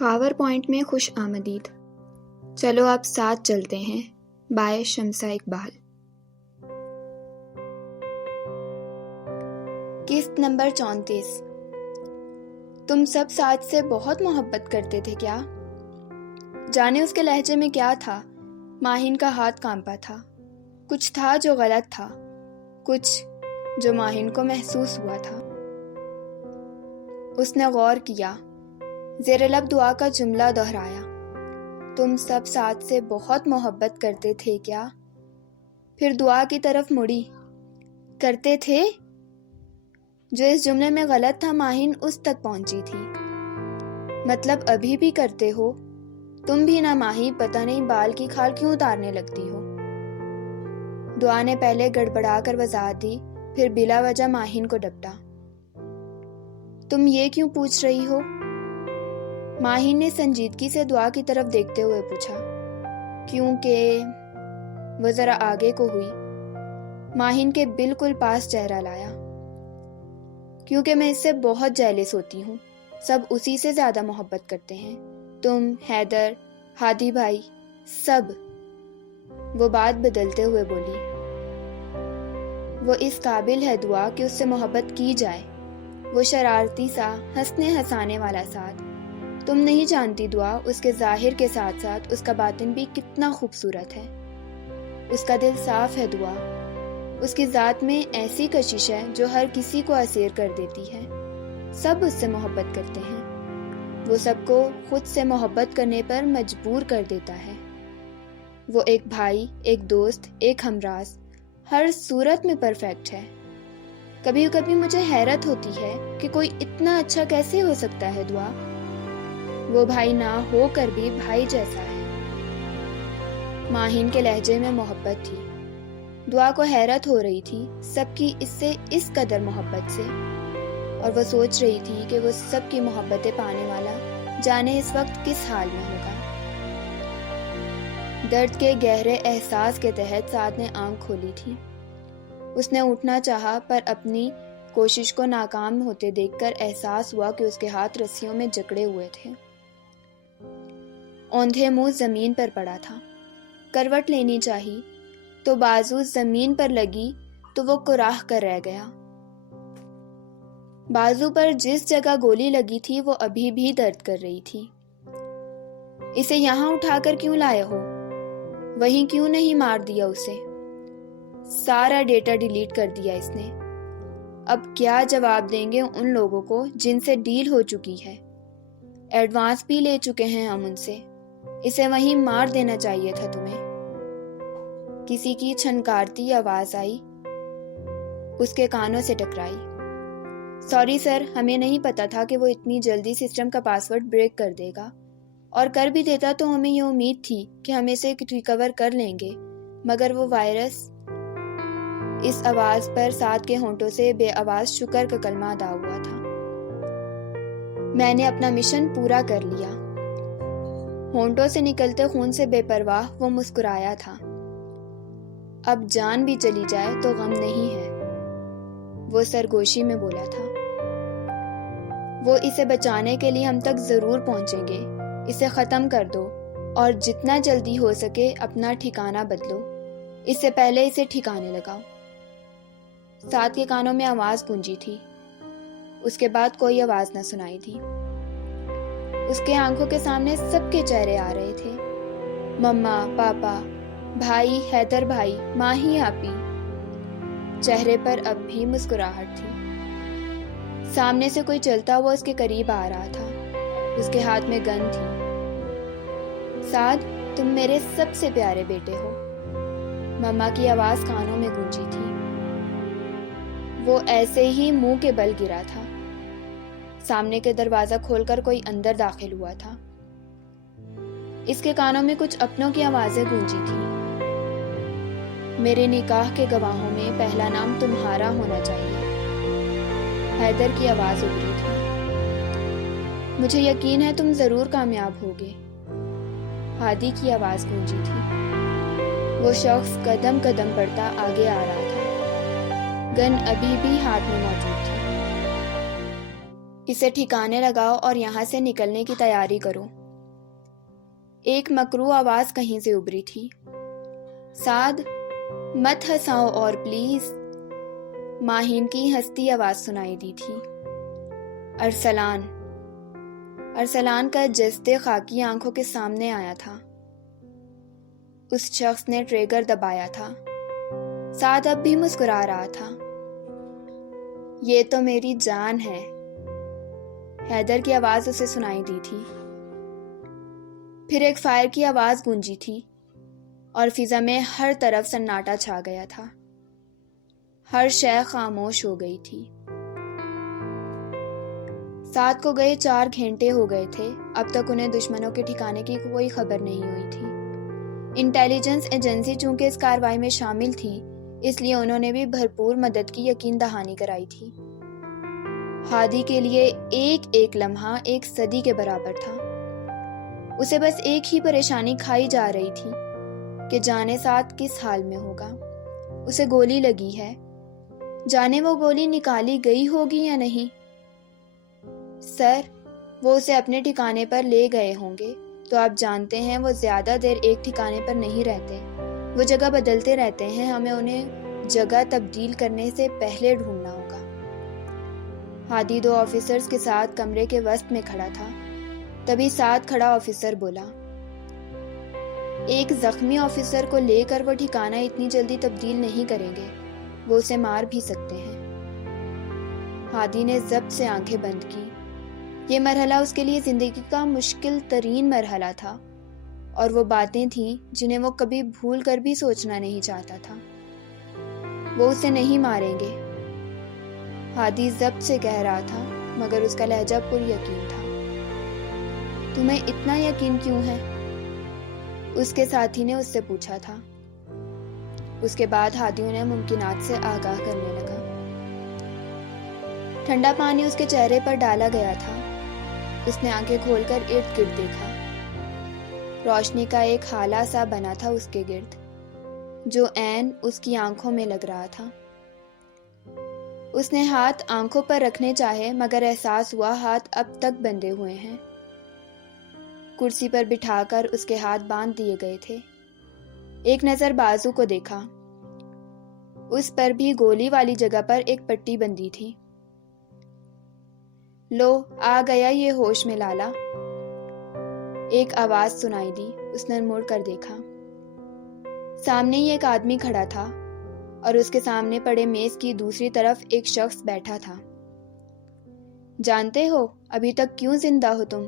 Khawar point میں خوش آمدید. چلو آپ ساتھ چلتے ہیں. بائے شمسہ اقبال. قسط نمبر 34. تم سب ساتھ سے بہت محبت کرتے تھے کیا؟ جانے اس کے لہجے میں کیا تھا. ماہین کا ہاتھ کانپا تھا. کچھ تھا جو غلط تھا، کچھ جو ماہین کو محسوس ہوا تھا. اس نے غور کیا، زیر لب دعا کا جملہ دہرایا. تم سب ساتھ سے بہت محبت کرتے تھے کیا؟ پھر دعا کی طرف مڑی. کرتے تھے؟ جو اس جملے میں غلط تھا ماہین اس تک پہنچی تھی. مطلب ابھی بھی کرتے ہو؟ تم بھی نہ ماہی، پتہ نہیں بال کی کھال کیوں اتارنے لگتی ہو. دعا نے پہلے گڑبڑا کر وضاحت دی، پھر بلا وجہ ماہین کو ڈپٹا. تم یہ کیوں پوچھ رہی ہو؟ ماہین نے سنجیدگی سے دعا کی طرف دیکھتے ہوئے پوچھا. کیونکہ وہ ذرا آگے کو ہوئی. ماہین کے بالکل پاس چہرہ لایا. کیونکہ میں اس سے بہت جیلس ہوتی ہوں. سب اسی سے زیادہ محبت کرتے ہیں. تم، حیدر، ہادی بھائی، سب. وہ بات بدلتے ہوئے بولی. وہ اس قابل ہے دعا کہ اس سے محبت کی جائے. وہ شرارتی سا، ہنسنے ہنسانے والا ساتھ. تم نہیں جانتی دعا، اس کے ظاہر کے ساتھ ساتھ اس کا باطن بھی کتنا خوبصورت ہے. اس کا دل صاف ہے دعا. اس کی ذات میں ایسی کشش ہے جو ہر کسی کو اسیر کر دیتی ہے. سب اس سے محبت کرتے ہیں. وہ سب کو خود سے محبت کرنے پر مجبور کر دیتا ہے. وہ ایک بھائی، ایک دوست، ایک ہمراز، ہر صورت میں پرفیکٹ ہے. کبھی کبھی مجھے حیرت ہوتی ہے کہ کوئی اتنا اچھا کیسے ہو سکتا ہے دعا. وہ بھائی نہ ہو کر بھی بھائی جیسا ہے. ماہین کے لہجے میں محبت تھی. دعا کو حیرت ہو رہی تھی سب کی اس سے اس قدر محبت سے، اور وہ سوچ رہی تھی کہ وہ سب کی محبتیں پانے والا جانے اس وقت کس حال میں ہوگا. درد کے گہرے احساس کے تحت سعد نے آنکھ کھولی تھی. اس نے اٹھنا چاہا پر اپنی کوشش کو ناکام ہوتے دیکھ کر احساس ہوا کہ اس کے ہاتھ رسیوں میں جکڑے ہوئے تھے. اوندھے منہ زمین پر پڑا تھا. کروٹ لینی چاہی تو بازو زمین پر لگی تو وہ کراہ کر رہ گیا. بازو پر جس جگہ گولی لگی تھی وہ ابھی بھی درد کر رہی تھی. اسے یہاں اٹھا کر کیوں لائے ہو؟ وہیں کیوں نہیں مار دیا اسے؟ سارا ڈیٹا ڈیلیٹ کر دیا اس نے. اب کیا جواب دیں گے ان لوگوں کو جن سے ڈیل ہو چکی ہے؟ ایڈوانس بھی لے چکے ہیں ہم ان سے. اسے وہیں مار دینا چاہیے تھا تمہیں. کسی کی چھنکارتی آواز آئی، اس کے کانوں سے ٹکرائی. سوری سر، ہمیں نہیں پتا تھا کہ وہ اتنی جلدی سسٹم کا پاسورڈ بریک کر دے گا، اور کر بھی دیتا تو ہمیں یہ امید تھی کہ ہم اسے ریکور کر لیں گے، مگر وہ وائرس. اس آواز پر سعد کے ہونٹوں سے بے آواز شکر کا کلمہ ادا ہوا تھا. میں نے اپنا مشن پورا کر لیا. ہونٹوں سے نکلتے خون سے بے پرواہ وہ مسکرایا تھا. اب جان بھی چلی جائے تو غم نہیں ہے، وہ سرگوشی میں بولا تھا. وہ اسے بچانے کے لیے ہم تک ضرور پہنچیں گے. اسے ختم کر دو اور جتنا جلدی ہو سکے اپنا ٹھکانہ بدلو. اس سے پہلے اسے ٹھکانے لگاؤ. سعد کے کانوں میں آواز گونجی تھی. اس کے بعد کوئی آواز نہ سنائی دی. اس کے آنکھوں کے سامنے سب کے چہرے آ رہے تھے. مما، پاپا، بھائی، حیدر بھائی، ماہی آپی. چہرے پر اب بھی مسکراہٹ تھی. سامنے سے کوئی چلتا ہوا اس کے قریب آ رہا تھا. اس کے ہاتھ میں گن تھی. سعد، تم میرے سب سے پیارے بیٹے ہو. مما کی آواز کانوں میں گونجی تھی. وہ ایسے ہی منہ کے بل گرا تھا. سامنے کے دروازہ کھول کر کوئی اندر داخل ہوا تھا. اس کے کانوں میں کچھ اپنوں کی آوازیں گونجی تھیں. میرے نکاح کے گواہوں میں پہلا نام تمہارا ہونا چاہیے. حیدر کی آواز ابھری تھی. مجھے یقین ہے تم ضرور کامیاب ہوگے. ہادی کی آواز گونجی تھی. وہ شخص قدم قدم بڑھتا آگے آ رہا تھا. گن ابھی بھی ہاتھ میں موجود تھی. اسے ٹھکانے لگاؤ اور یہاں سے نکلنے کی تیاری کرو۔ ایک مکروہ آواز کہیں سے ابھری تھی، سعد مت ہنساؤ اور پلیز۔ ماہین کی ہنستی آواز سنائی دی تھی۔ ارسلان کا جسد خاکی آنکھوں کے سامنے آیا تھا۔ اس شخص نے ٹریگر دبایا تھا۔ سعد اب بھی مسکرا رہا تھا۔ یہ تو میری جان ہے، حیدر کی آواز اسے سنائی دی تھی۔ پھر ایک فائر کی آواز گونجی تھی اور فضا میں ہر طرف سناٹا چھا گیا تھا۔ ہر شے خاموش ہو گئی تھی۔ سعد کو گئے 4 گھنٹے ہو گئے تھے، اب تک انہیں دشمنوں کے ٹھکانے کی کوئی خبر نہیں ہوئی تھی۔ انٹیلیجنس ایجنسی چونکہ اس کارروائی میں شامل تھی، اس لیے انہوں نے بھی بھرپور مدد کی یقین دہانی کرائی تھی۔ ہادی کے لیے ایک ایک لمحہ ایک صدی کے برابر تھا۔ اسے بس ایک ہی پریشانی کھائی جا رہی تھی کہ جانے سعد کس حال میں ہوگا۔ اسے گولی لگی ہے، جانے وہ گولی نکالی گئی ہوگی یا نہیں۔ سر، وہ اسے اپنے ٹھکانے پر لے گئے ہوں گے، تو آپ جانتے ہیں وہ زیادہ دیر ایک ٹھکانے پر نہیں رہتے، وہ جگہ بدلتے رہتے ہیں، ہمیں انہیں جگہ تبدیل کرنے سے پہلے ڈھونڈنا ہوگا۔ ہادی 2 آفیسرز کے ساتھ کمرے کے وسط میں کھڑا تھا، تبھی ساتھ کھڑا آفیسر بولا، ایک زخمی آفیسر کو لے کر وہ ٹھکانہ اتنی جلدی تبدیل نہیں کریں گے، وہ اسے مار بھی سکتے ہیں۔ ہادی نے ضبط سے آنکھیں بند کی۔ یہ مرحلہ اس کے لیے زندگی کا مشکل ترین مرحلہ تھا، اور وہ باتیں تھیں جنہیں وہ کبھی بھول کر بھی سوچنا نہیں چاہتا تھا۔ وہ اسے نہیں ماریں گے، ہادی ضبط سے کہہ رہا تھا، مگر اس کا لہجہ پر یقین تھا۔ تمہیں اتنا یقین کیوں ہے؟ اس کے ساتھی نے اس سے پوچھا تھا۔ اس کے بعد ہادی انہیں ممکنات سے آگاہ کرنے لگا۔ ٹھنڈا پانی اس کے چہرے پر ڈالا گیا تھا۔ اس نے آنکھیں کھول کر ارد گرد دیکھا۔ روشنی کا ایک ہالہ سا بنا تھا اس کے گرد، جو عین اس کی آنکھوں میں لگ رہا تھا۔ اس نے ہاتھ آنکھوں پر رکھنے چاہے، مگر احساس ہوا ہاتھ اب تک بندھے ہوئے ہیں۔ کرسی پر بٹھا کر اس کے ہاتھ باندھ دیے گئے تھے۔ ایک نظر بازو کو دیکھا، اس پر بھی گولی والی جگہ پر ایک پٹی بندھی تھی۔ لو، آ گیا یہ ہوش میں لالا، ایک آواز سنائی دی۔ اس نے مڑ کر دیکھا، سامنے ہی ایک آدمی کھڑا تھا اور اس کے سامنے پڑے میز کی دوسری طرف ایک شخص بیٹھا تھا۔ جانتے ہو ابھی تک کیوں زندہ ہو تم؟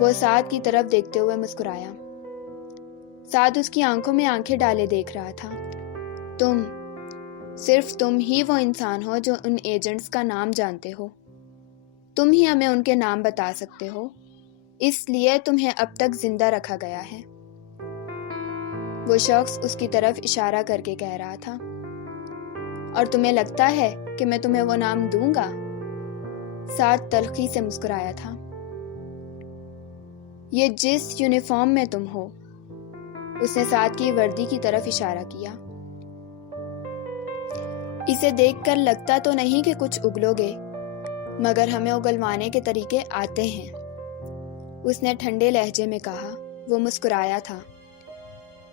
وہ سعد کی طرف دیکھتے ہوئے مسکرایا۔ سعد اس کی آنکھوں میں آنکھیں ڈالے دیکھ رہا تھا۔ صرف تم ہی وہ انسان ہو جو ان ایجنٹس کا نام جانتے ہو، تم ہی ہمیں ان کے نام بتا سکتے ہو، اس لیے تمہیں اب تک زندہ رکھا گیا ہے۔ وہ شخص اس کی طرف اشارہ کر کے کہہ رہا تھا۔ اور تمہیں لگتا ہے کہ میں تمہیں وہ نام دوں گا؟ سعد تلخی سے مسکرایا تھا۔ یہ جس یونیفارم میں تم ہو، اس نے سعد کی وردی کی طرف اشارہ کیا، اسے دیکھ کر لگتا تو نہیں کہ کچھ اگلو گے، مگر ہمیں اگلوانے کے طریقے آتے ہیں، اس نے ٹھنڈے لہجے میں کہا۔ وہ مسکرایا تھا،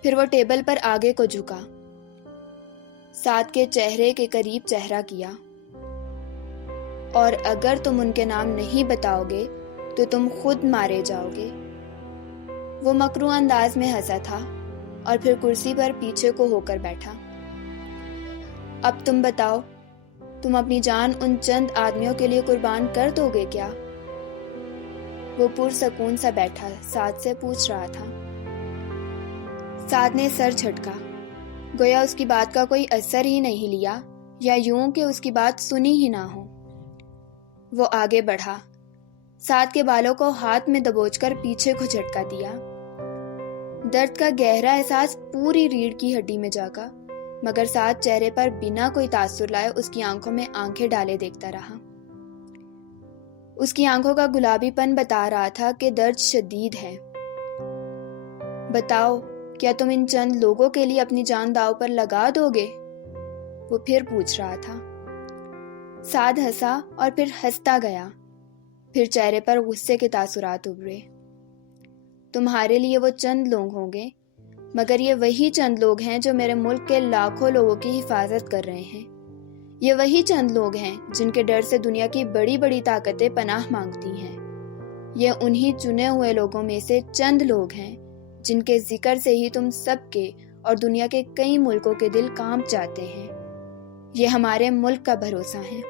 پھر وہ ٹیبل پر آگے کو جھکا، سعد کے چہرے کے قریب چہرہ کیا۔ اور اگر تم ان کے نام نہیں بتاؤ گے تو تم خود مارے جاؤ گے۔ وہ مکروہ انداز میں ہنسا تھا اور پھر کرسی پر پیچھے کو ہو کر بیٹھا۔ اب تم بتاؤ، تم اپنی جان ان چند آدمیوں کے لیے قربان کر دو گے کیا؟ وہ پرسکون سا بیٹھا سعد سے پوچھ رہا تھا۔ سعد نے سر جھٹکا، گویا اس کی بات کا کوئی اثر ہی نہیں لیا، یا یوں کہ اس کی بات سنی ہی نہ ہو۔ وہ آگے بڑھا، سعد کے بالوں کو ہاتھ میں دبوچ کر پیچھے کو جھٹکا دیا۔ درد کا گہرا احساس پوری ریڑھ کی ہڈی میں جاگا، مگر سعد چہرے پر بنا کوئی تاثر لائے اس کی آنکھوں میں آنکھیں ڈالے دیکھتا رہا۔ اس کی آنکھوں کا گلابی پن بتا رہا تھا کہ درد شدید ہے۔ بتاؤ، کیا تم ان چند لوگوں کے لیے اپنی جان داؤ پر لگا دو گے؟ وہ پھر پوچھ رہا تھا۔ سعد ہنسا اور پھر ہنستا گیا، پھر چہرے پر غصے کے تاثرات ابھرے۔ تمہارے لیے وہ چند لوگ ہوں گے، مگر یہ وہی چند لوگ ہیں جو میرے ملک کے لاکھوں لوگوں کی حفاظت کر رہے ہیں۔ یہ وہی چند لوگ ہیں جن کے ڈر سے دنیا کی بڑی بڑی طاقتیں پناہ مانگتی ہیں۔ یہ انہی چنے ہوئے لوگوں میں سے چند لوگ ہیں جن کے ذکر سے ہی تم سب کے اور دنیا کے کئی ملکوں کے دل کانپ جاتے ہیں۔ یہ ہمارے ملک کا بھروسہ ہے۔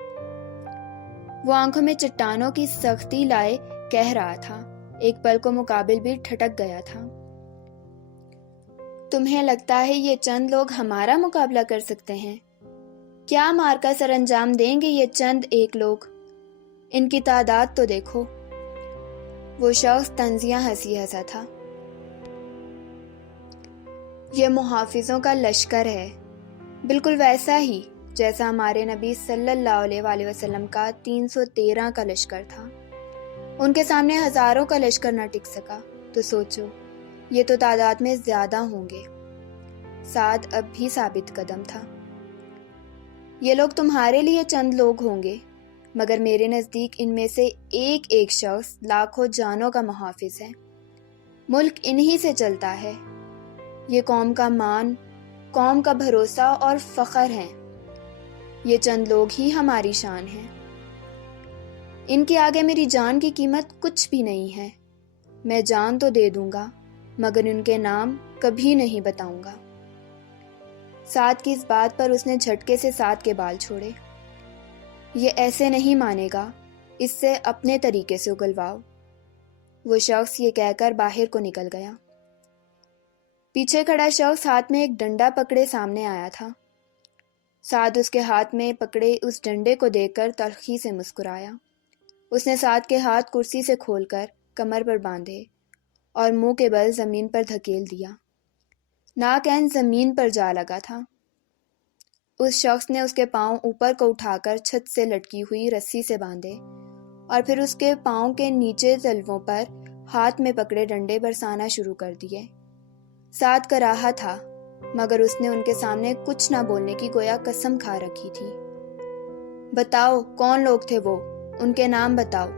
وہ آنکھوں میں چٹانوں کی سختی لائے کہہ رہا تھا، ایک پل کو مقابل بھی ٹھٹک گیا تھا۔ تمہیں لگتا ہے یہ چند لوگ ہمارا مقابلہ کر سکتے ہیں؟ کیا مار کا سر انجام دیں گے یہ چند ایک لوگ؟ ان کی تعداد تو دیکھو۔ وہ شخص طنزیہ ہنسی ہنسا تھا۔ یہ محافظوں کا لشکر ہے، بالکل ویسا ہی جیسا ہمارے نبی صلی اللہ علیہ وآلہ وسلم کا 313 کا لشکر تھا۔ ان کے سامنے ہزاروں کا لشکر نہ ٹک سکا، تو سوچو یہ تو تعداد میں زیادہ ہوں گے۔ سعد اب بھی ثابت قدم تھا۔ یہ لوگ تمہارے لیے چند لوگ ہوں گے، مگر میرے نزدیک ان میں سے ایک ایک شخص لاکھوں جانوں کا محافظ ہے۔ ملک انہی سے چلتا ہے۔ یہ قوم کا مان، قوم کا بھروسہ اور فخر ہے۔ یہ چند لوگ ہی ہماری شان ہیں۔ ان کے آگے میری جان کی قیمت کچھ بھی نہیں ہے۔ میں جان تو دے دوں گا، مگر ان کے نام کبھی نہیں بتاؤں گا۔ سعد کی اس بات پر اس نے جھٹکے سے سعد کے بال چھوڑے۔ یہ ایسے نہیں مانے گا، اس سے اپنے طریقے سے اگلواؤ۔ وہ شخص یہ کہہ کر باہر کو نکل گیا۔ پیچھے کھڑا شخص ہاتھ میں ایک ڈنڈا پکڑے سامنے آیا تھا۔ سعد اس کے ہاتھ میں پکڑے اس ڈنڈے کو دیکھ کر تلخی سے مسکرایا۔ اس نے سعد کے ہاتھ کرسی سے کھول کر کمر پر باندھے اور منہ کے بل زمین پر دھکیل دیا۔ ناک عین زمین پر جا لگا تھا۔ اس شخص نے اس کے پاؤں اوپر کو اٹھا کر چھت سے لٹکی ہوئی رسی سے باندھے اور پھر اس کے پاؤں کے نیچے تلووں پر ہاتھ میں پکڑے ڈنڈے برسانا شروع کر دیے۔ سعد کراہا تھا، مگر اس نے ان کے سامنے کچھ نہ بولنے کی گویا قسم کھا رکھی تھی۔ بتاؤ کون لوگ تھے وہ، ان کے نام بتاؤ۔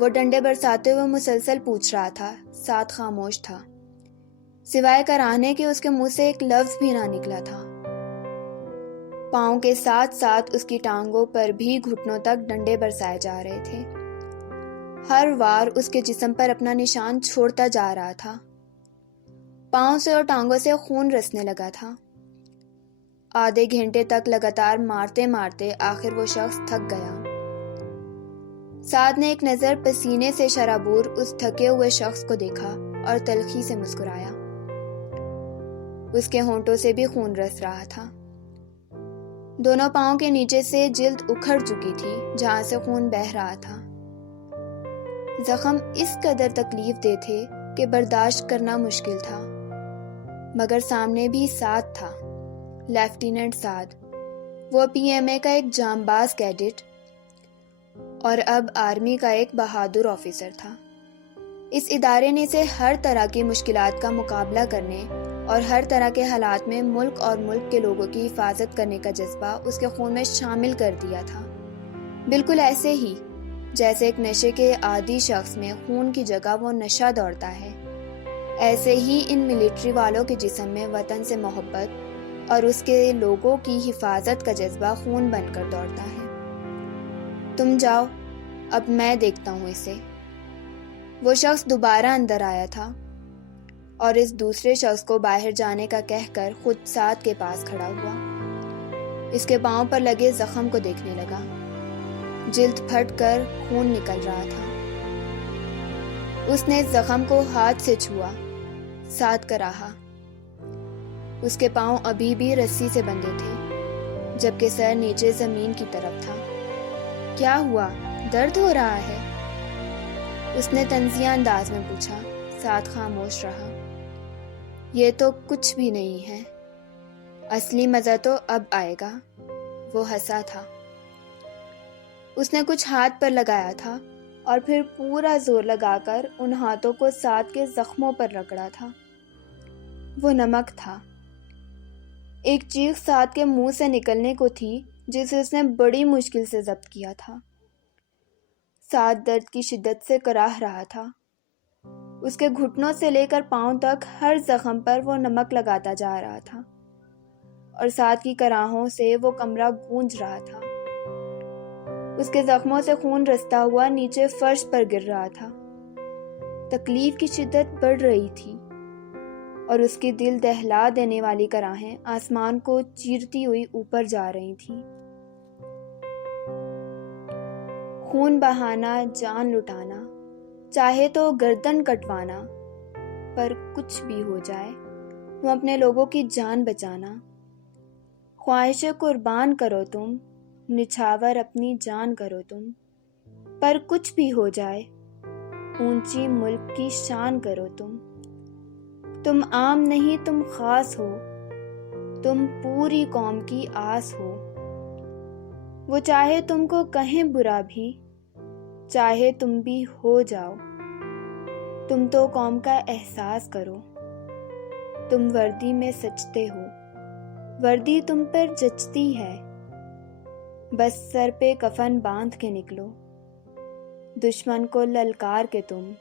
وہ ڈنڈے برساتے ہوئے مسلسل پوچھ رہا تھا۔ سعد خاموش تھا، سوائے کراہنے کے اس کے منہ سے ایک لفظ بھی نہ نکلا تھا۔ پاؤں کے ساتھ ساتھ اس کی ٹانگوں پر بھی گھٹنوں تک ڈنڈے برسائے جا رہے تھے۔ ہر وار اس کے جسم پر اپنا نشان چھوڑتا جا رہا تھا۔ پاؤں سے اور ٹانگوں سے خون رسنے لگا تھا۔ آدھے گھنٹے تک لگاتار مارتے مارتے آخر وہ شخص تھک گیا۔ سعد نے ایک نظر پسینے سے شرابور اس تھکے ہوئے شخص کو دیکھا اور تلخی سے مسکرایا۔ اس کے ہونٹوں سے بھی خون رس رہا تھا۔ دونوں پاؤں کے نیچے سے جلد اکھڑ چکی تھی جہاں سے خون بہہ رہا تھا۔ زخم اس قدر تکلیف دہ تھے کہ برداشت کرنا مشکل تھا، مگر سامنے بھی سعد تھا، لیفٹیننٹ سعد۔ وہ PMA کا ایک جانباز کیڈٹ اور اب آرمی کا ایک بہادر آفیسر تھا۔ اس ادارے نے اسے ہر طرح کی مشکلات کا مقابلہ کرنے اور ہر طرح کے حالات میں ملک اور ملک کے لوگوں کی حفاظت کرنے کا جذبہ اس کے خون میں شامل کر دیا تھا، بالکل ایسے ہی جیسے ایک نشے کے عادی شخص میں خون کی جگہ وہ نشہ دوڑتا ہے۔ ایسے ہی ان ملٹری والوں کے جسم میں وطن سے محبت اور اس کے لوگوں کی حفاظت کا جذبہ خون بن کر دوڑتا ہے۔ تم جاؤ، اب میں دیکھتا ہوں اسے۔ وہ شخص دوبارہ اندر آیا تھا اور اس دوسرے شخص کو باہر جانے کا کہہ کر خود سعد کے پاس کھڑا ہوا۔ اس کے پاؤں پر لگے زخم کو دیکھنے لگا۔ جلد پھٹ کر خون نکل رہا تھا۔ اس نے زخم کو ہاتھ سے چھوا۔ سعد کراہا۔ اس کے پاؤں ابھی بھی رسی سے بندھے تھے، جبکہ سر نیچے زمین کی طرف تھا۔ کیا ہوا؟ درد ہو رہا ہے؟ اس نے طنزیہ انداز میں پوچھا۔ سعد خاموش رہا۔ یہ تو کچھ بھی نہیں ہے، اصلی مزہ تو اب آئے گا۔ وہ ہنسا تھا۔ اس نے کچھ ہاتھ پر لگایا تھا اور پھر پورا زور لگا کر ان ہاتھوں کو سعد کے زخموں پر رگڑا تھا۔ وہ نمک تھا۔ ایک چیخ سعد کے منہ سے نکلنے کو تھی جسے اس نے بڑی مشکل سے ضبط کیا تھا۔ ساتھ درد کی شدت سے کراہ رہا تھا۔ اس کے گھٹنوں سے لے کر پاؤں تک ہر زخم پر وہ نمک لگاتا جا رہا تھا اور ساتھ کی کراہوں سے وہ کمرہ گونج رہا تھا۔ اس کے زخموں سے خون رستا ہوا نیچے فرش پر گر رہا تھا۔ تکلیف کی شدت بڑھ رہی تھی اور اس کی دل دہلا دینے والی کراہیں آسمان کو چیرتی ہوئی اوپر جا رہی تھیں۔ خون بہانا، جان لٹانا، چاہے تو گردن کٹوانا، پر کچھ بھی ہو جائے تم اپنے لوگوں کی جان بچانا۔ خواہش قربان کرو تم، نچھاور اپنی جان کرو تم، پر کچھ بھی ہو جائے اونچی ملک کی شان کرو تم۔ تم عام نہیں، تم خاص ہو، تم پوری قوم کی آس ہو۔ وہ چاہے تم کو کہیں برا بھی، چاہے تم بھی ہو جاؤ، تم تو قوم کا احساس کرو۔ تم وردی میں سجتے ہو، وردی تم پر جچتی ہے، بس سر پہ کفن باندھ کے نکلو۔ دشمن کو للکار کے تم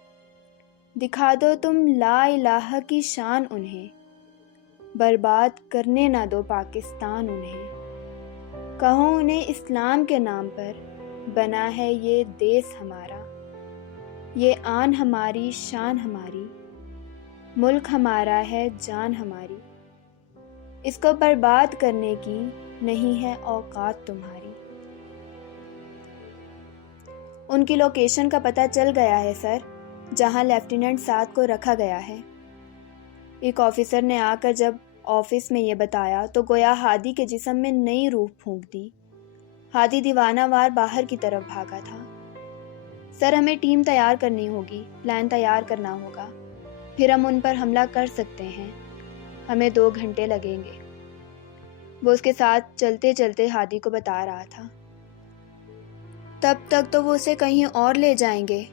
دکھا دو تم لا الہ کی شان انہیں، برباد کرنے نہ دو پاکستان انہیں۔ کہو انہیں اسلام کے نام پر بنا ہے یہ دیس ہمارا، یہ آن ہماری شان ہماری، ملک ہمارا ہے جان ہماری، اس کو برباد کرنے کی نہیں ہے اوقات تمہاری۔ ان کی لوکیشن کا پتہ چل گیا ہے سر، جہاں لیفٹیننٹ سعد کو رکھا گیا ہے۔ ایک آفیسر نے آ کر جب آفس میں یہ بتایا تو گویا ہادی کے جسم میں نئی روح پھونک دی۔ ہادی دیوانہ وار باہر کی طرف بھاگا تھا۔ سر ہمیں ٹیم تیار کرنی ہوگی، پلان تیار کرنا ہوگا، پھر ہم ان پر حملہ کر سکتے ہیں، ہمیں 2 گھنٹے لگیں گے۔ وہ اس کے ساتھ چلتے چلتے ہادی کو بتا رہا تھا۔ تب تک تو وہ اسے کہیں اور لے جائیں گے۔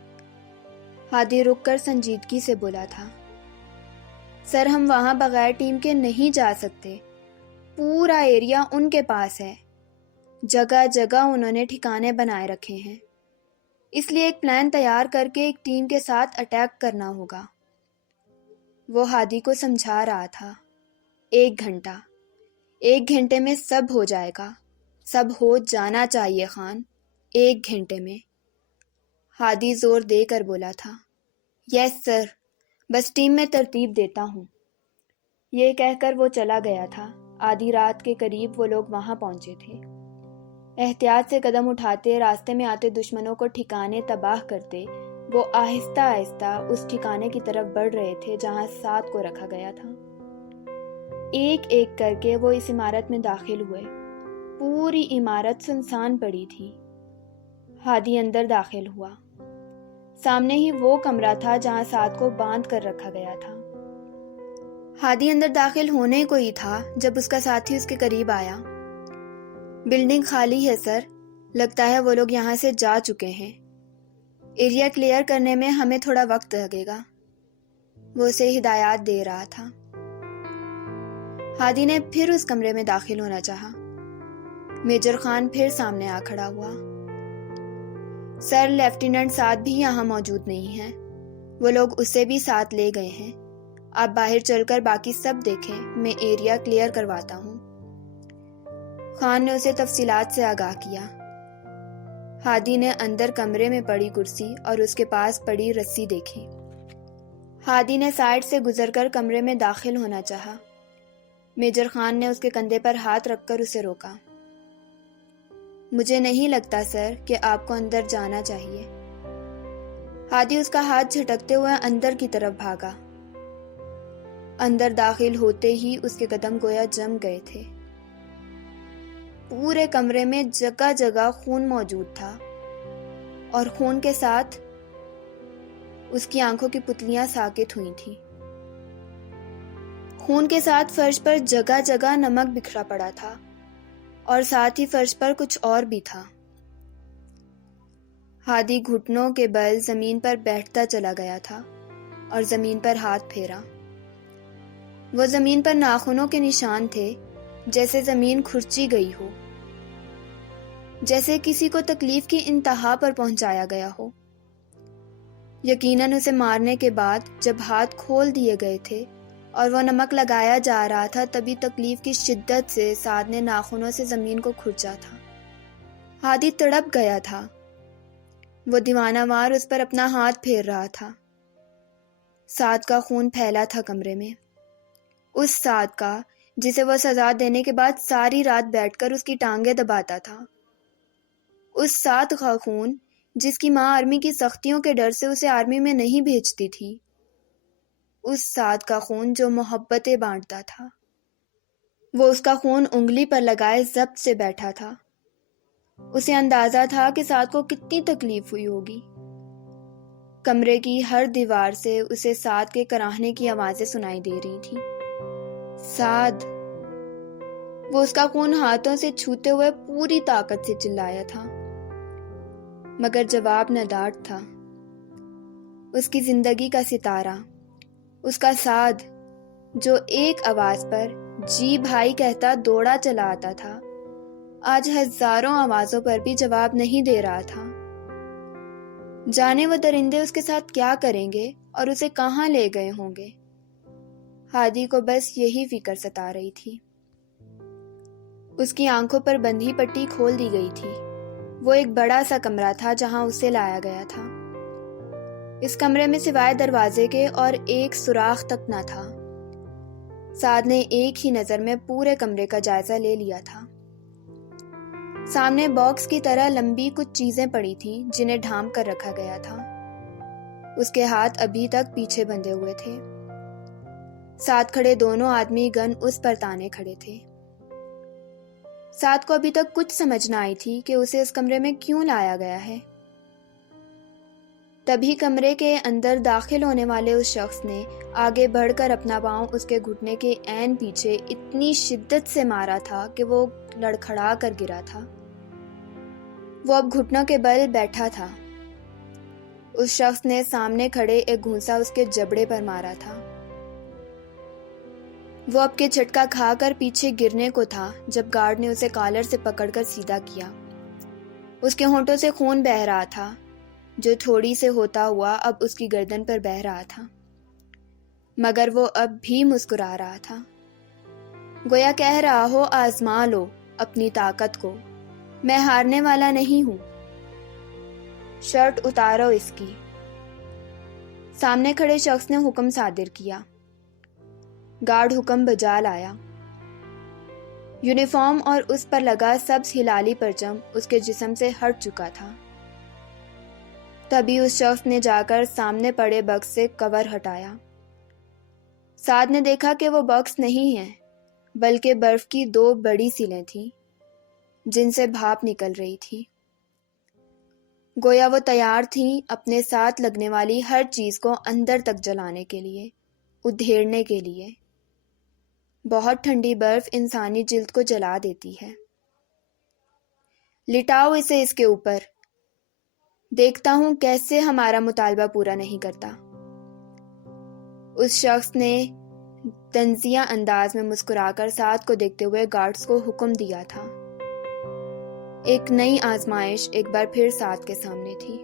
ہادی رک کر سنجیدگی سے بولا تھا، سر ہم وہاں بغیر ٹیم کے نہیں جا سکتے، پورا ایریا ان کے پاس ہے، جگہ جگہ انہوں نے ٹھکانے بنائے رکھے ہیں، اس لیے ایک پلان تیار کر کے ایک ٹیم کے ساتھ اٹیک کرنا ہوگا۔ وہ ہادی کو سمجھا رہا تھا، 1 گھنٹہ، 1 گھنٹے میں سب ہو جائے گا، سب ہو جانا چاہیے خان، 1 گھنٹے میں۔ ہادی زور دے کر بولا تھا، یس سر، بس ٹیم میں ترتیب دیتا ہوں۔ یہ کہہ کر وہ چلا گیا تھا۔ آدھی رات کے قریب وہ لوگ وہاں پہنچے تھے۔ احتیاط سے قدم اٹھاتے، راستے میں آتے دشمنوں کو ٹھکانے تباہ کرتے، وہ آہستہ آہستہ اس ٹھکانے کی طرف بڑھ رہے تھے جہاں سعد کو رکھا گیا تھا۔ ایک ایک کر کے وہ اس عمارت میں داخل ہوئے۔ پوری عمارت سنسان پڑی تھی۔ ہادی اندر داخل ہوا۔ سامنے ہی وہ کمرہ تھا جہاں سعد کو باندھ کر رکھا گیا تھا۔ ہادی اندر داخل ہونے کو ہی تھا جب اس کا ساتھی اس کے قریب آیا۔ بلڈنگ خالی ہے سر، لگتا ہے وہ لوگ یہاں سے جا چکے ہیں، ایریا کلیئر کرنے میں ہمیں تھوڑا وقت لگے گا۔ وہ اسے ہدایات دے رہا تھا۔ ہادی نے پھر اس کمرے میں داخل ہونا چاہا۔ میجر خان پھر سامنے آ کھڑا ہوا۔ سر لیفٹیننٹ سعد بھی یہاں موجود نہیں ہیں، وہ لوگ اسے بھی ساتھ لے گئے ہیں، آپ باہر چل کر باقی سب دیکھیں، میں ایریا کلیئر کرواتا ہوں۔ خان نے اسے تفصیلات سے آگاہ کیا۔ ہادی نے اندر کمرے میں پڑی کرسی اور اس کے پاس پڑی رسی دیکھی۔ ہادی نے سائڈ سے گزر کر کمرے میں داخل ہونا چاہا۔ میجر خان نے اس کے کندھے پر ہاتھ رکھ کر اسے روکا۔ مجھے نہیں لگتا سر کہ آپ کو اندر جانا چاہیے۔ ہادی اس کا ہاتھ جھٹکتے ہوئے اندر کی طرف بھاگا۔ اندر داخل ہوتے ہی اس کے قدم گویا جم گئے تھے۔ پورے کمرے میں جگہ جگہ خون موجود تھا اور خون کے ساتھ اس کی آنکھوں کی پتلیاں ساکت ہوئی تھیں۔ خون کے ساتھ فرش پر جگہ جگہ نمک بکھرا پڑا تھا اور ساتھ ہی فرش پر کچھ اور بھی تھا۔ ہادی گھٹنوں کے بل زمین پر بیٹھتا چلا گیا تھا اور زمین پر ہاتھ پھیرا۔ وہ زمین پر ناخنوں کے نشان تھے، جیسے زمین کھرچی گئی ہو۔ جیسے کسی کو تکلیف کی انتہا پر پہنچایا گیا ہو۔ یقیناً اسے مارنے کے بعد جب ہاتھ کھول دیے گئے تھے اور وہ نمک لگایا جا رہا تھا، تبھی تکلیف کی شدت سے سعد نے ناخنوں سے زمین کو کھرچا تھا۔ ہادی تڑپ گیا تھا۔ وہ دیوانہ وار اس پر اپنا ہاتھ پھیر رہا تھا۔ سعد کا خون پھیلا تھا کمرے میں، اس سعد کا جسے وہ سزا دینے کے بعد ساری رات بیٹھ کر اس کی ٹانگیں دباتا تھا، اس سعد کا خون جس کی ماں آرمی کی سختیوں کے ڈر سے اسے آرمی میں نہیں بھیجتی تھی، اس سعد کا خون جو محبتیں بانٹتا تھا۔ وہ اس کا خون انگلی پر لگائے ضبط سے بیٹھا تھا۔ اسے اندازہ تھا کہ سعد کو کتنی تکلیف ہوئی ہوگی۔ کمرے کی ہر دیوار سے اسے سعد کے کراہنے کی آوازیں سنائی دے رہی تھی۔ سعد! وہ اس کا خون ہاتھوں سے چھوتے ہوئے پوری طاقت سے چلایا تھا، مگر جواب ندارد تھا۔ اس کی زندگی کا ستارہ، اس کا سعد، جو ایک آواز پر جی بھائی کہتا دوڑا چلا آتا تھا، آج ہزاروں آوازوں پر بھی جواب نہیں دے رہا تھا۔ جانے وہ درندے اس کے ساتھ کیا کریں گے اور اسے کہاں لے گئے ہوں گے۔ ہادی کو بس یہی فکر ستا رہی تھی۔ اس کی آنکھوں پر بندھی پٹی کھول دی گئی تھی۔ وہ ایک بڑا سا کمرہ تھا جہاں اسے لایا گیا تھا۔ اس کمرے میں سوائے دروازے کے اور ایک سوراخ تک نہ تھا۔ سعد نے ایک ہی نظر میں پورے کمرے کا جائزہ لے لیا تھا۔ سامنے باکس کی طرح لمبی کچھ چیزیں پڑی تھیں جنہیں ڈھانپ کر رکھا گیا تھا۔ اس کے ہاتھ ابھی تک پیچھے بندھے ہوئے تھے۔ ساتھ کھڑے دونوں آدمی گن اس پر تانے کھڑے تھے۔ سعد کو ابھی تک کچھ سمجھ نہ آئی تھی کہ اسے اس کمرے میں کیوں لایا گیا ہے۔ تبھی کمرے کے اندر داخل ہونے والے اس شخص نے آگے بڑھ کر اپنا پاؤں اس کے گھٹنے کے عین پیچھے اتنی شدت سے مارا تھا کہ وہ لڑکھڑا کر گرا تھا۔ وہ اب گھٹنوں کے بل بیٹھا تھا۔ اس شخص نے سامنے کھڑے ایک گھونسا اس کے جبڑے پر مارا تھا۔ وہ اب کے جھٹکا کھا کر پیچھے گرنے کو تھا جب گارڈ نے اسے کالر سے پکڑ کر سیدھا کیا۔ اس کے ہونٹوں سے خون بہہ رہا تھا، جو تھوڑی سے ہوتا ہوا اب اس کی گردن پر بہہ رہا تھا، مگر وہ اب بھی مسکرا رہا تھا، گویا کہہ رہا ہو آزما لو اپنی طاقت کو، میں ہارنے والا نہیں ہوں۔ شرٹ اتارو اس کی۔ سامنے کھڑے شخص نے حکم صادر کیا۔ گارڈ حکم بجا لایا۔ یونیفارم اور اس پر لگا سبز ہلالی پرچم اس کے جسم سے ہٹ چکا تھا۔ تبھی اس شخص نے جا کر سامنے پڑے باکس سے کور ہٹایا۔ سعد نے دیکھا کہ وہ باکس نہیں ہے، بلکہ برف کی 2 بڑی سیلیں تھیں جن سے بھاپ نکل رہی تھی۔ گویا وہ تیار تھیں اپنے ساتھ لگنے والی ہر چیز کو اندر تک جلانے کے لیے، ادھیڑنے کے لیے۔ بہت ٹھنڈی برف انسانی جلد کو جلا دیتی ہے۔ لٹاؤ اسے اس کے اوپر، دیکھتا ہوں کیسے ہمارا مطالبہ پورا نہیں کرتا۔ اس شخص نے طنزیہ انداز میں مسکرا کر سعد کو دیکھتے ہوئے گارڈز کو حکم دیا تھا۔ ایک نئی آزمائش ایک بار پھر سعد کے سامنے تھی۔